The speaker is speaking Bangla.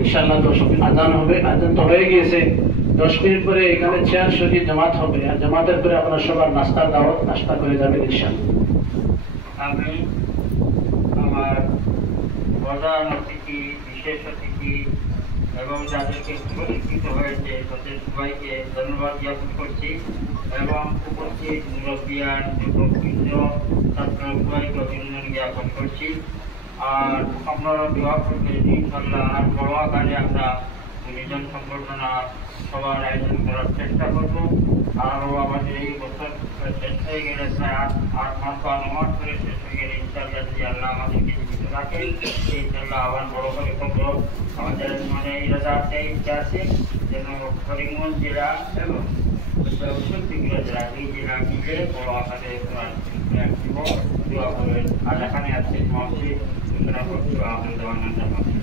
ইনশাআল্লাহ তো সব আজান হবে, আজান তো হয়ে গিয়েছে। 10 মিনিট পরে এখানে চেয়ার সরিয়ে জামাত হবে, আর জামাতের পরে আপনারা সবার নাস্তার দাওয়াত, নাস্তা করে যাবেন ইনশাআল্লাহ। আমি আমার প্রধান অতিথি, বিশেষ অতিথি এবং যাদেরকে পুরস্কৃত হয়েছে তাদের সবাইকে ধন্যবাদ জ্ঞাপন করছি এবং উপস্থিত মুরব্বিয়ান, যুবকবৃন্দ, ছাত্র সবাইকে অভিনন্দন জ্ঞাপন করছি। আর আপনারা দোয়া করবেন ইনশাআল্লাহ আর বড় আকারে আমরা নির্জন সংবর্ধনা সবার আয়োজন করার চেষ্টা করব। আরও আমাদের এই বছর শেষ হয়ে গেলে প্রায় 8 মাস বা 9 মাস করে শেষ হয়ে গেলে ইনশাআল্লাহ যদি আল্লাহ আমাদেরকে জীবিত রাখে ইনশাআল্লাহ আবার বড় করে করবো। আমাদের মনে ইরাদা আছে, ইচ্ছা আছে যেন করিমগঞ্জ জেলা এবং উত্তর জেলা এই জেলা মিলে বড় আকারে দোয়া করবেন। আর এখানে আছে মসজিদ সূচনা করতে আহ্বান জানাচ্ছি।